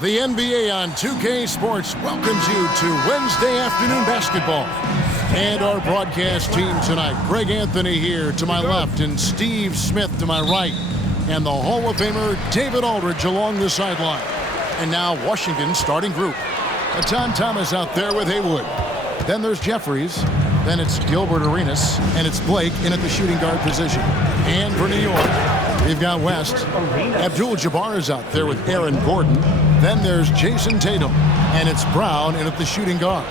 The NBA on 2K Sports welcomes you to Wednesday afternoon basketball. And our broadcast team tonight, Greg Anthony here to my left and Steve Smith to my right. And the Hall of Famer David Aldridge along the sideline. And now Washington's starting group. Tom Thomas out there with Haywood. Then there's Jeffries. Then it's Gilbert Arenas. And it's Blake in at the shooting guard position. And for New York, we've got West. Abdul-Jabbar is out there with Aaron Gordon. Then there's Jason Tatum. And it's Brown in at the shooting guard.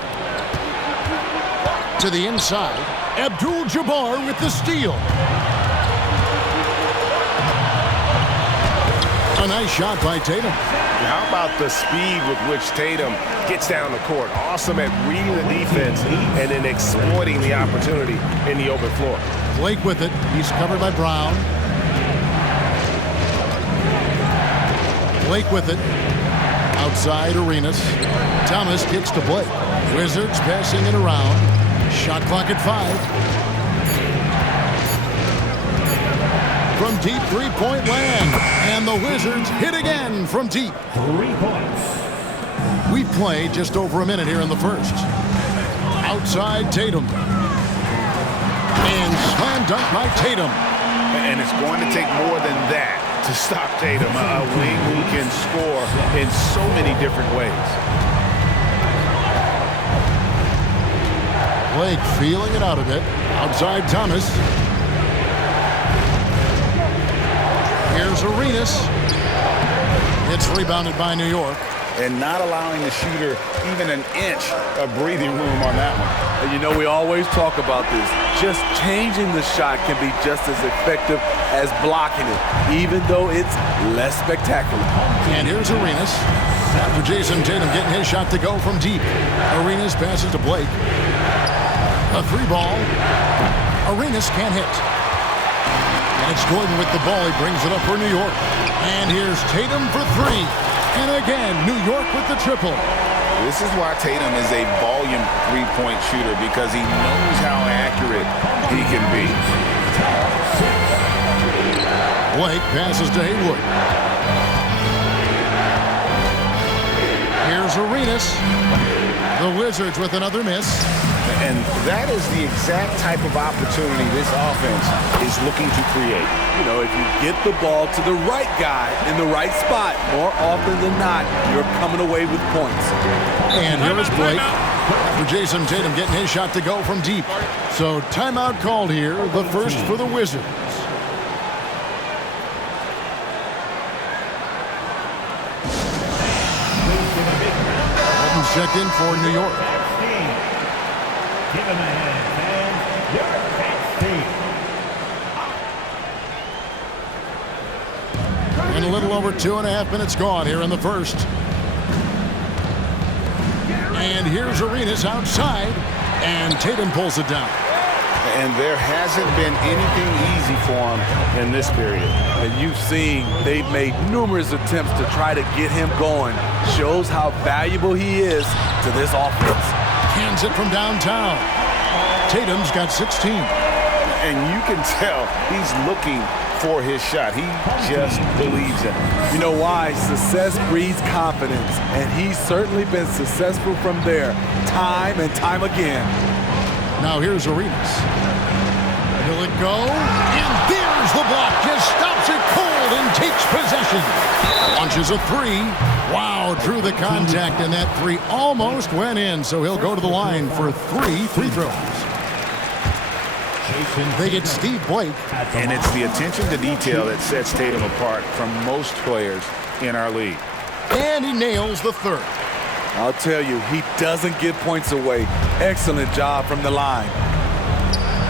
To the inside, Abdul-Jabbar with the steal. A nice shot by Tatum. How about the speed with which Tatum gets down the court? Awesome at reading the defense and then exploiting the opportunity in the open floor. Blake with it. He's covered by Brown. Blake with it. Outside Arenas. Thomas kicks to Blake. Wizards passing it around. Shot clock at 5. From deep three-point land. And the Wizards hit again from deep. 3 points. We play just over a minute here in the first. Outside Tatum. And slam dunk by Tatum. And it's going to take more than that to stop Tatum. A wing who can score in so many different ways. Blake feeling it out a bit. Outside Thomas. Here's Arenas. It's rebounded by New York. And not allowing the shooter even an inch of breathing room on that one. And you know, we always talk about this. Just changing the shot can be just as effective as blocking it, even though it's less spectacular. And here's Arenas. After Jason Tatum getting his shot to go from deep. Arenas passes to Blake. A 3-ball. Arenas can't hit. And it's Gordon with the ball. He brings it up for New York. And here's Tatum for 3. And again, New York with the triple. This is why Tatum is a volume three-point shooter, because he knows how accurate he can be. Blake passes to Haywood. Here's Arenas. The Wizards with another miss. And that is the exact type of opportunity this offense is looking to create. You know, if you get the ball to the right guy in the right spot, more often than not, you're coming away with points. And here is Blake. For Jason Tatum getting his shot to go from deep. So timeout called here, the first for the Wizards. Checked in for New York. Give him a hand, fans. Your next team. And a little over 2.5 minutes gone here in the first. And here's Arenas outside. And Tatum pulls it down. And there hasn't been anything easy for him in this period. And you've seen they've made numerous attempts to try to get him going. Shows how valuable he is to this offense. Cans it from downtown. Tatum's got 16. And you can tell he's looking for his shot. He just believes in it. You know why? Success breeds confidence. And he's certainly been successful from there, time and time again. Now here's Arenas. Will it go? And there's the block. Just stops it cold and takes possession. Launches a 3. Wow, drew the contact, and that 3 almost went in. So he'll go to the line for 3 free throws. They get Steve Blake. And it's the attention to detail that sets Tatum apart from most players in our league. And he nails the 3rd. I'll tell you, he doesn't give points away. Excellent job from the line.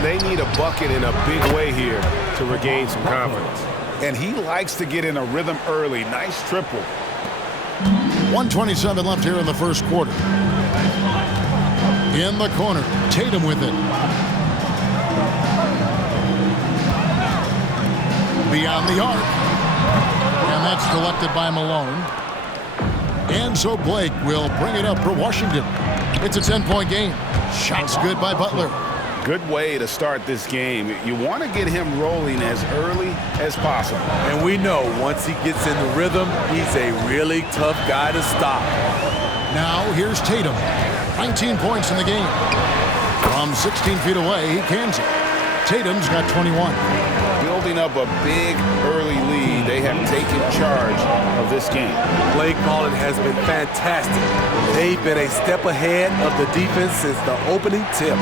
They need a bucket in a big way here to regain some confidence. And he likes to get in a rhythm early. Nice triple. 1:27 left here in the first quarter. In the corner, Tatum with it. Beyond the arc. And that's collected by Malone. And so Blake will bring it up for Washington. It's a 10-point game. Shots good by Butler. Good way to start this game. You want to get him rolling as early as possible. And we know once he gets in the rhythm, he's a really tough guy to stop. Now here's Tatum. 19 points in the game. From 16 feet away, he cans it. Tatum's got 21. Building up a big early lead. They have taken charge of this game. Play calling has been fantastic. They've been a step ahead of the defense since the opening tip.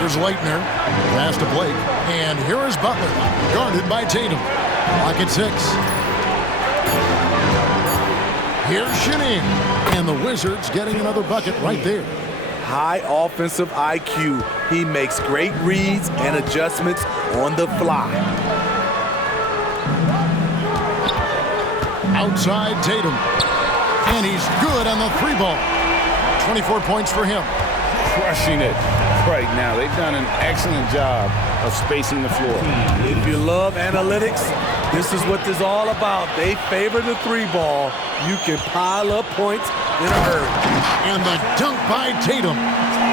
Here's Leitner. Pass to Blake. And here is Butler. Guarded by Tatum. Lock at 6. Here's Shinning. And the Wizards getting another bucket right there. High offensive IQ. He makes great reads and adjustments on the fly. Outside Tatum. And he's good on the 3-ball. 24 points for him. Crushing it right now. They've done an excellent job of spacing the floor. If you love analytics, this is what this is all about. They favor the 3-ball. You can pile up points in a hurry. And the dunk by Tatum.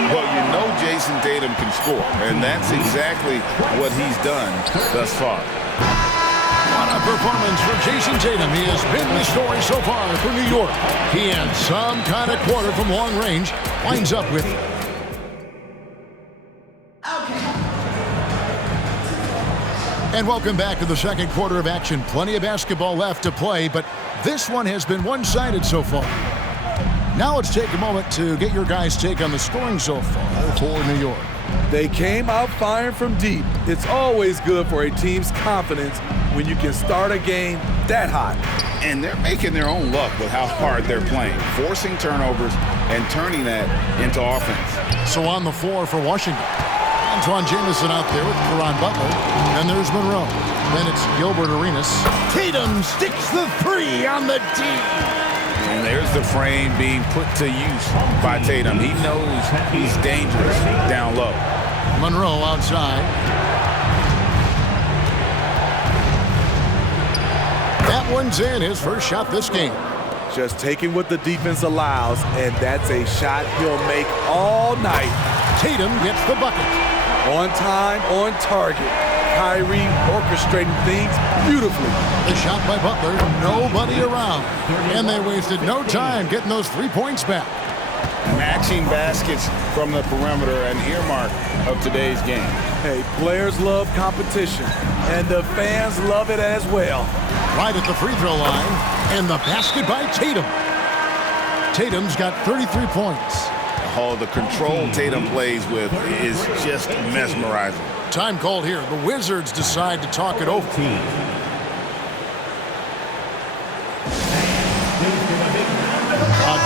Well, you know Jason Tatum can score, and that's exactly what he's done thus far. What a performance for Jason Tatum. He has been the story so far for New York. He had some kind of quarter from long range. Winds up with... And welcome back to the second quarter of action. Plenty of basketball left to play, but this one has been one-sided so far. Now let's take a moment to get your guys' take on the scoring so far for New York. They came out firing from deep. It's always good for a team's confidence when you can start a game that hot. And they're making their own luck with how hard they're playing, forcing turnovers and turning that into offense. So on the floor for Washington, Antoine Jamison out there with Caron Butler. Then there's Monroe. Then it's Gilbert Arenas. Tatum sticks the 3 on the D. And there's the frame being put to use by Tatum. He knows he's dangerous down low. Monroe outside. That one's in, his first shot this game. Just taking what the defense allows, and that's a shot he'll make all night. Tatum gets the bucket. On time, on target. Kyrie orchestrating things beautifully. The shot by Butler, nobody around. And they wasted no time getting those 3 points back. Matching baskets from the perimeter, an earmark of today's game. Hey, players love competition, and the fans love it as well. Right at the free throw line, and the basket by Tatum. Tatum's got 33 points. Oh, the control Tatum plays with is just mesmerizing. Time called here. The Wizards decide to talk it over. A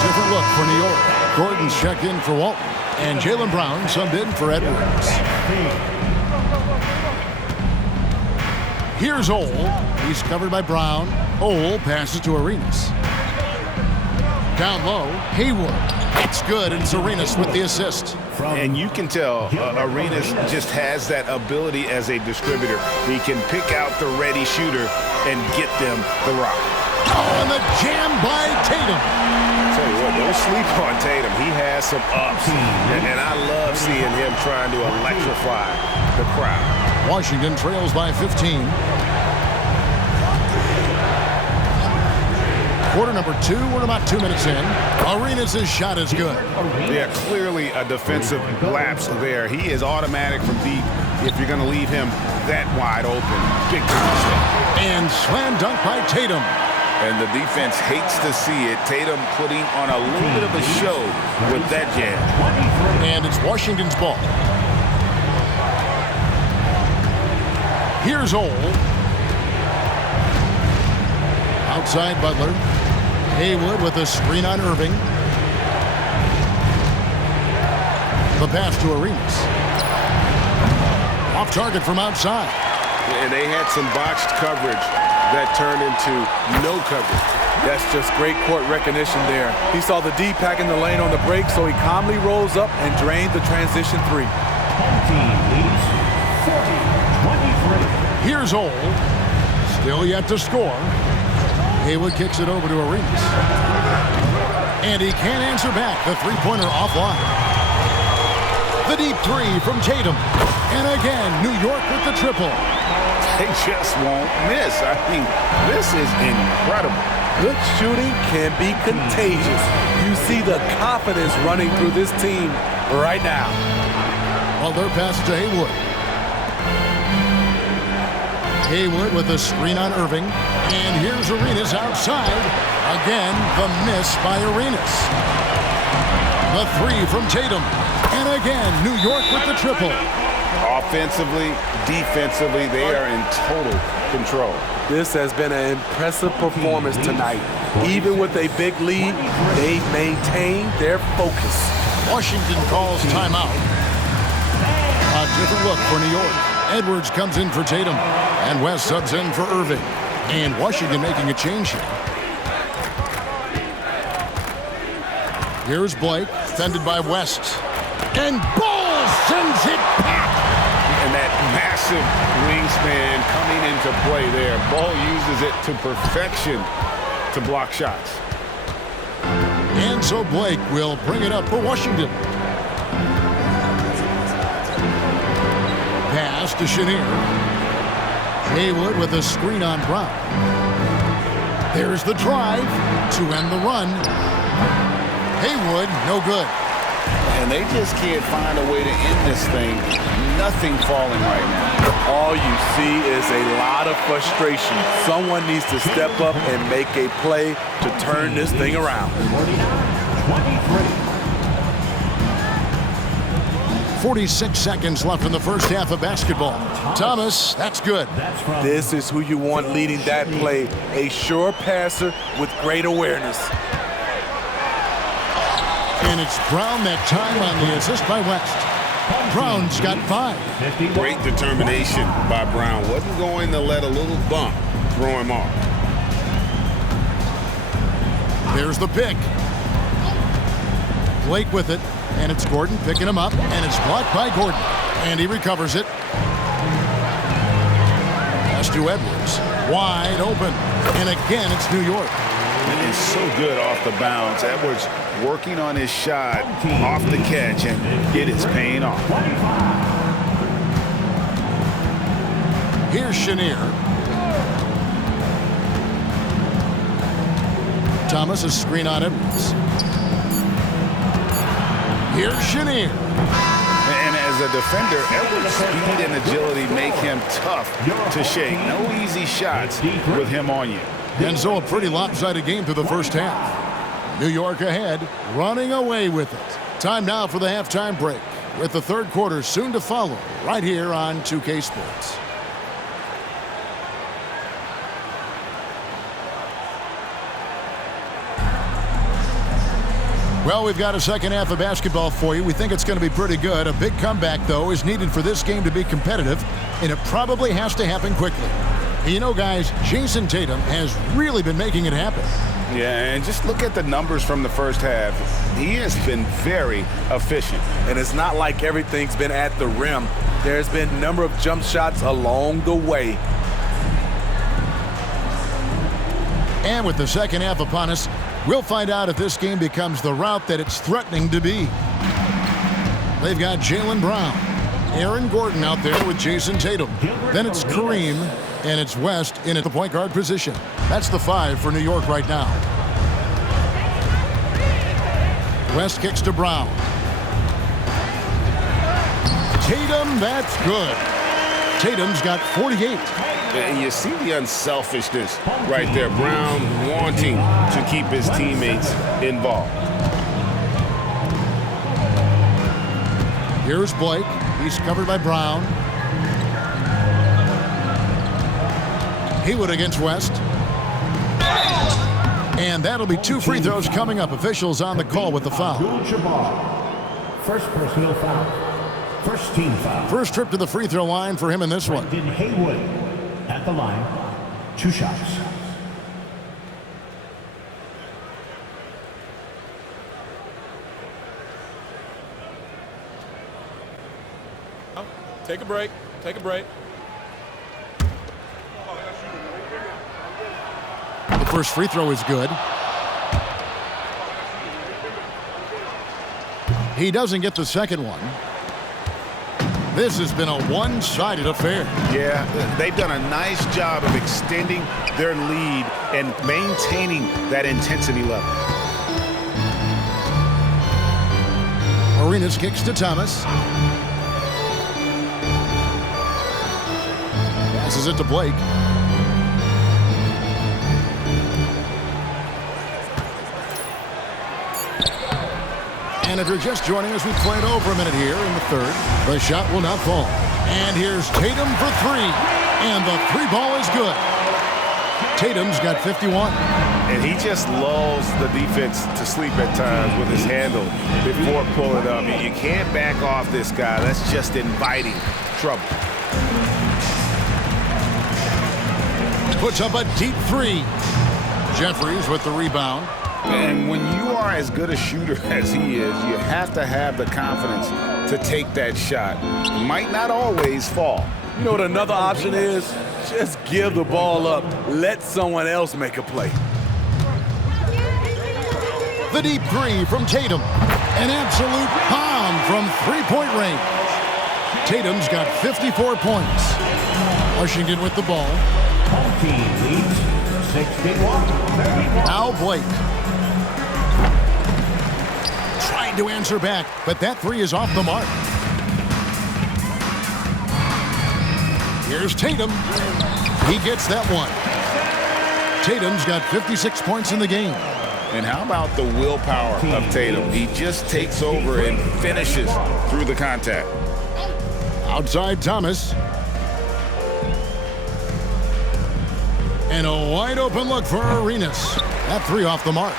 different look for New York. Gordon's checked in for Walton, and Jaylen Brown subbed in for Edwards. Here's Ole. He's covered by Brown. Ole passes to Arenas. Down low, Hayward. It's good, and it's Arenas with the assist. And you can tell Arenas just has that ability as a distributor. He can pick out the ready shooter and get them the rock. Oh, and the jam by Tatum. Tell you what, don't sleep on Tatum. He has some ups, and I love seeing him trying to electrify the crowd. Washington trails by 15. Quarter number 2, we're about 2 minutes in. Arenas' shot is good. Yeah, clearly a defensive lapse there. He is automatic from deep if you're going to leave him that wide open. Big mistake. And slam dunk by Tatum. And the defense hates to see it. Tatum putting on a little bit of a show with that jam. And it's Washington's ball. Here's Ole. Outside Butler. Haywood with a screen on Irving. The pass to Arenas. Off target from outside. And they had some botched coverage that turned into no coverage. That's just great court recognition there. He saw the D pack in the lane on the break, so he calmly rolls up and drained the transition 3. Here's Ole. Still yet to score. Haywood kicks it over to Arenas. And he can't answer back. The three-pointer offline. The deep three from Tatum. And again, New York with the triple. They just won't miss. I mean, this is incredible. Good shooting can be contagious. You see the confidence running through this team right now. Well, their pass to Haywood. Haywood with a screen on Irving. And here's Arenas outside. Again, the miss by Arenas. The three from Tatum. And again, New York with the triple. Offensively, defensively, they are in total control. This has been an impressive performance tonight. Even with a big lead, they maintain their focus. Washington calls timeout. A different look for New York. Edwards comes in for Tatum. And West subs in for Irving. And Washington making a change here. Here's Blake, defended by West. And Ball sends it back. And that massive wingspan coming into play there. Ball uses it to perfection to block shots. And so Blake will bring it up for Washington. Pass to Chenier. Haywood with a screen on Brown. There's the drive to end the run. Haywood, no good. And they just can't find a way to end this thing. Nothing falling right now. All you see is a lot of frustration. Someone needs to step up and make a play to turn this thing around. 46 seconds left in the first half of basketball. Thomas, that's good. This is who you want leading that play. A sure passer with great awareness. And it's Brown that time on the assist by West. Brown's got 5. Great determination by Brown. Wasn't going to let a little bump throw him off. There's the pick. Blake with it. And it's Gordon picking him up. And it's blocked by Gordon. And he recovers it. Pass to Edwards. Wide open. And again, it's New York. It is so good off the bounce. Edwards working on his shot off the catch, and it is paying off. Here's Chenier. Thomas, a screen on Edwards. Here's Chenier. And as a defender, Edwards' speed and agility make him tough to shake. No easy shots with him on you. And so a pretty lopsided game through the first half. New York ahead, running away with it. Time now for the halftime break, with the third quarter soon to follow, right here on 2K Sports. Well, we've got a second half of basketball for you. We think it's going to be pretty good. A big comeback, though, is needed for this game to be competitive, and it probably has to happen quickly. You know, guys, Jason Tatum has really been making it happen. Yeah, and just look at the numbers from the first half. He has been very efficient. And it's not like everything's been at the rim. There's been a number of jump shots along the way. And with the second half upon us, we'll find out if this game becomes the route that it's threatening to be. They've got Jaylen Brown, Aaron Gordon out there with Jason Tatum. Then it's Kareem, and it's West in at the point guard position. That's the 5 for New York right now. West kicks to Brown. Tatum, that's good. Tatum's got 48. And you see the unselfishness right there. Brown wanting to keep his teammates involved. Here's Blake. He's covered by Brown. Haywood against West. And that'll be 2 free throws coming up. Officials on the call with the foul. First personal foul. First team foul. First trip to the free throw line for him in this one. Did Haywood at the line. 2 shots. Take a break. Take a break. The first free throw is good. He doesn't get the second one. This has been a one-sided affair. Yeah, they've done a nice job of extending their lead and maintaining that intensity level. Arenas kicks to Thomas. Passes it to Blake. And if you're just joining us, we've played over a minute here in the third. The shot will not fall. And here's Tatum for three. And the three ball is good. Tatum's got 51. And he just lulls the defense to sleep at times with his handle before pulling up. You can't back off this guy. That's just inviting trouble. Puts up a deep three. Jeffries with the rebound. And when you are as good a shooter as he is, you have to have the confidence to take that shot. It might not always fall. You know what another option is? Just give the ball up. Let someone else make a play. The deep three from Tatum. An absolute bomb from three-point range. Tatum's got 54 points. Washington with the ball. Home team leads 61-31. Now Blake. Trying to answer back, but that three is off the mark. Here's Tatum. He gets that one. Tatum's got 56 points in the game. And how about the willpower of Tatum? He just takes over and finishes through the contact. Outside Thomas. And a wide open look for Arenas. That three off the mark.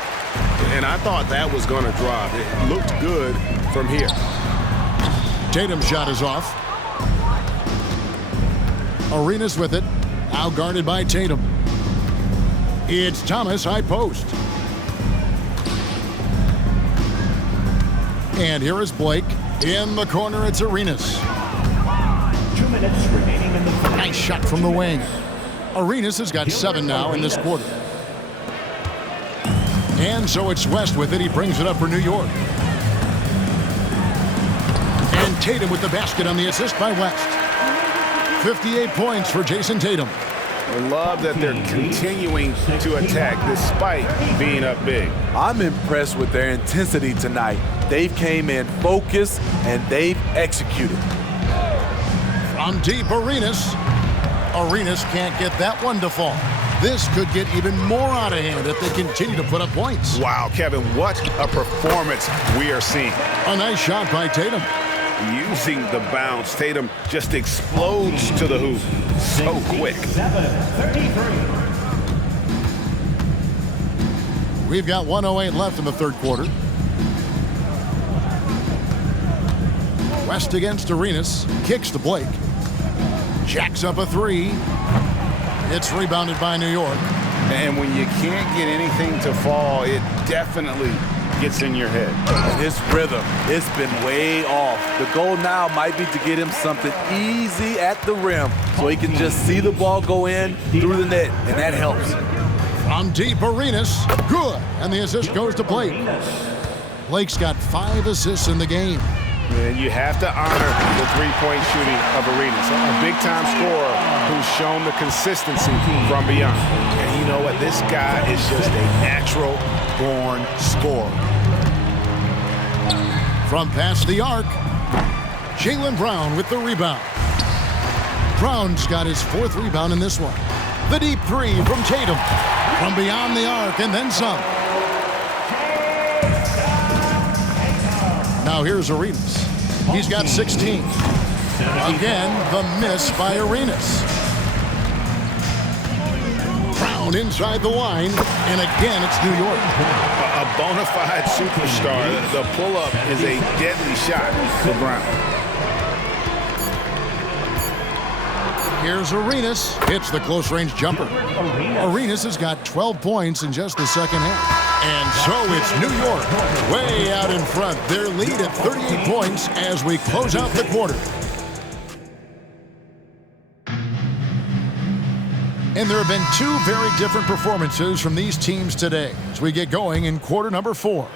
And I thought that was going to drop. It looked good from here. Tatum's shot is off. Arenas with it. Now guarded by Tatum. It's Thomas, high post. And here is Blake. In the corner, it's Arenas. 2 minutes remaining in the third. Nice shot from the wing. Arenas has got 7 now in this quarter. And so it's West with it. He brings it up for New York. And Tatum with the basket on the assist by West. 58 points for Jason Tatum. I love that they're continuing to attack despite being up big. I'm impressed with their intensity tonight. They've came in focused and they've executed. From deep, Arenas. Arenas can't get that one to fall. This could get even more out of hand if they continue to put up points. Wow, Kevin, what a performance we are seeing. A nice shot by Tatum. Using the bounce, Tatum just explodes to the hoop. So quick. 33. We've got 1:08 left in the third quarter. West against Arenas. Kicks to Blake. Jacks up a three. It's rebounded by New York. And when you can't get anything to fall, it definitely gets in your head. And his rhythm, it's been way off. The goal now might be to get him something easy at the rim so he can just see the ball go in through the net, and that helps. From deep, Arenas. Good. And the assist goes to Blake. Blake's got 5 assists in the game. And you have to honor the three-point shooting of Arenas. A big-time scorer who's shown the consistency from beyond. And you know what? This guy is just a natural-born scorer. From past the arc, Jaylen Brown with the rebound. Brown's got his 4th rebound in this one. The deep three from Tatum. From beyond the arc and then some. Now here's Arenas. He's got 16. Again, the miss by Arenas. Brown inside the line, and again it's New York. A bona fide superstar. The pull-up is a deadly shot for Brown. Here's Arenas. Hits the close-range jumper. Arenas has got 12 points in just the second half. And so it's New York way out in front. Their lead at 38 points as we close out the quarter. And there have been 2 very different performances from these teams today as we get going in quarter number 4.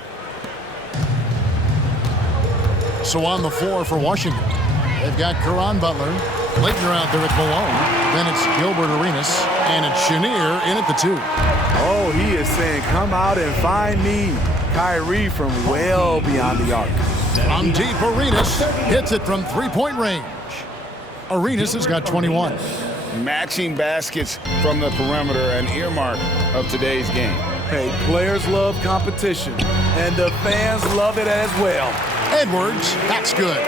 So on the floor for Washington, They've got Caron Butler. Leitner out there with Malone. Then it's Gilbert Arenas. And it's Chenier in at the 2. Oh, he is saying, come out and find me. Kyrie from well beyond the arc. From deep, Arenas hits it from three-point range. Arenas has got 21. Matching baskets from the perimeter, an earmark of today's game. Hey, players love competition, and the fans love it as well. Edwards, that's good.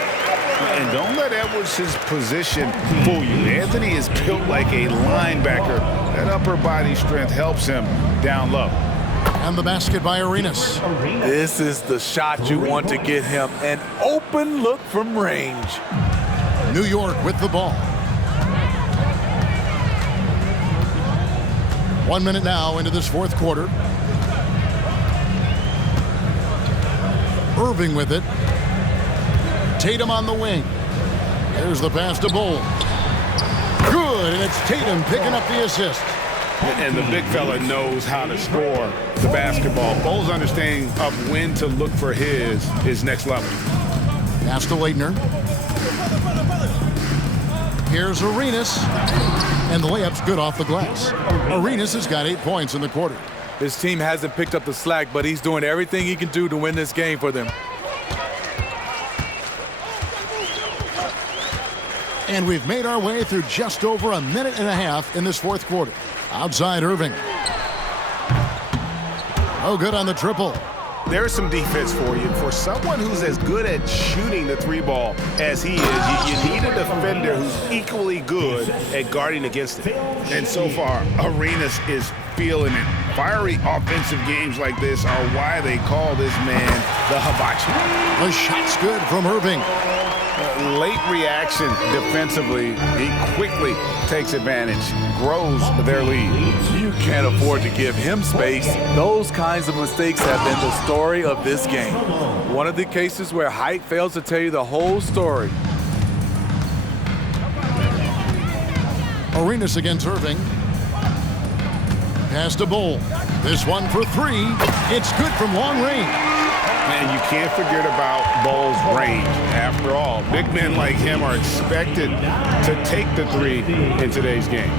And don't let Edwards' position fool you. Anthony is built like a linebacker. That upper body strength helps him down low. And the basket by Arenas. This is the shot you want to get him, an open look from range. New York with the ball. 1 minute now into this fourth quarter. Irving with it. Tatum on the wing. There's the pass to Bull. Good, and it's Tatum picking up the assist. And the big fella knows how to score the basketball. Bull's understanding of when to look for his next level. Pass to Leitner. Here's Arenas. And the layup's good off the glass. Arenas has got 8 points in the quarter. His team hasn't picked up the slack, but he's doing everything he can do to win this game for them. And we've made our way through just over a minute and a half in this fourth quarter. Outside Irving. Oh, good on the triple. There's some defense for you. For someone who's as good at shooting the three ball as he is, you need a defender who's equally good at guarding against it. And so far, Arenas is feeling it. Fiery offensive games like this are why they call this man the hibachi. The shot's good from Irving. Late reaction defensively. He quickly takes advantage, grows their lead. You can't afford to give him space. Those kinds of mistakes have been the story of this game. One of the cases where height fails to tell you the whole story. Arenas against Irving. Pass to Bull. This one for 3. It's good from long range. And you can't forget about Bull's range. After all, big men like him are expected to take the 3 in today's game.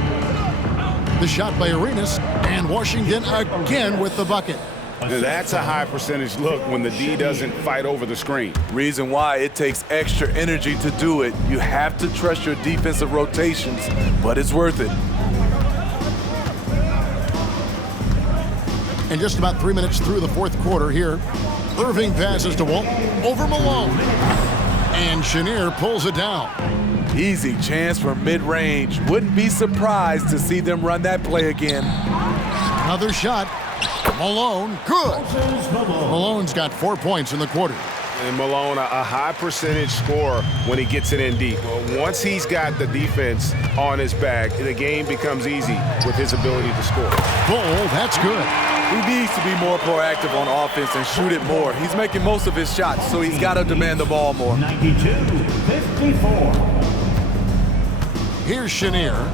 The shot by Arenas, and Washington again with the bucket. That's a high percentage look when the D doesn't fight over the screen. Reason why it takes extra energy to do it. You have to trust your defensive rotations, but it's worth it. And just about 3 minutes through the fourth quarter here. Irving passes to Walt over Malone. And Chenier pulls it down. Easy chance from mid-range. Wouldn't be surprised to see them run that play again. Another shot. Malone, good. Malone's got 4 points in the quarter. And Malone, a high percentage scorer when he gets it in deep. Once he's got the defense on his back, the game becomes easy with his ability to score. Bull, that's good. He needs to be more proactive on offense and shoot it more. He's making most of his shots, so he's got to demand the ball more. 92-54. Here's Chenier.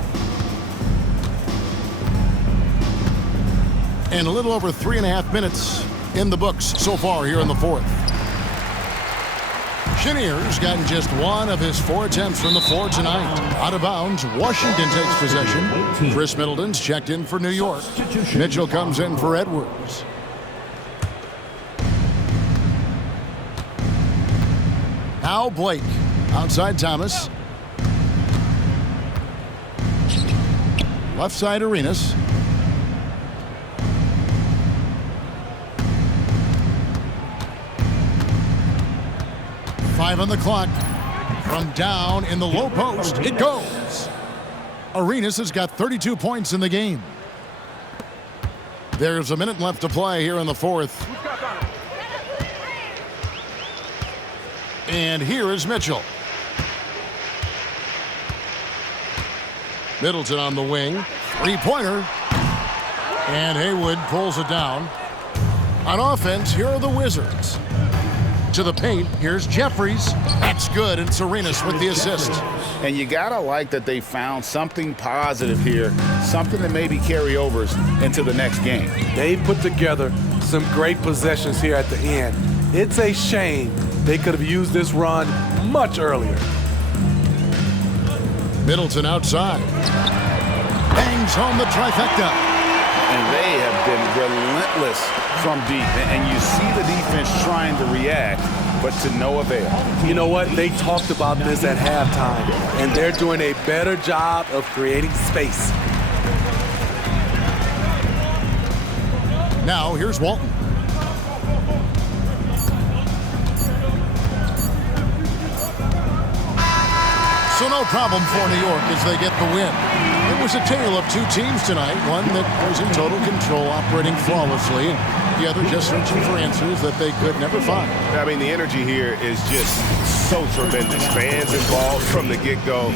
And a little over 3.5 minutes in the books so far here in the fourth. Chenier's gotten just 1 of his 4 attempts from the floor tonight. Out of bounds, Washington takes possession. Chris Middleton's checked in for New York. Mitchell comes in for Edwards. Now Blake outside Thomas. Left side Arenas. Five on the clock. From down in the low post, it goes. Arenas has got 32 points in the game. There's a minute left to play here in the fourth. And here is Mitchell. Middleton on the wing. Three-pointer. And Haywood pulls it down. On offense, here are the Wizards. To the paint, here's Jeffries. That's good, and Arenas with the assist. And you gotta like that they found something positive here, something that maybe carryovers into the next game. They put together some great possessions here at the end. It's a shame they could have used this run much earlier. Middleton outside. Bangs home the trifecta. And they have been relentless from deep. And you see the defense trying to react, but to no avail. You know what? They talked about this at halftime, and they're doing a better job of creating space. Now, here's Walton. So no problem for New York as they get the win. It was a tale of two teams tonight, one that was in total control, operating flawlessly, and the other just searching for answers that they could never find. I mean, the energy here is just so tremendous. Fans involved from the get-go.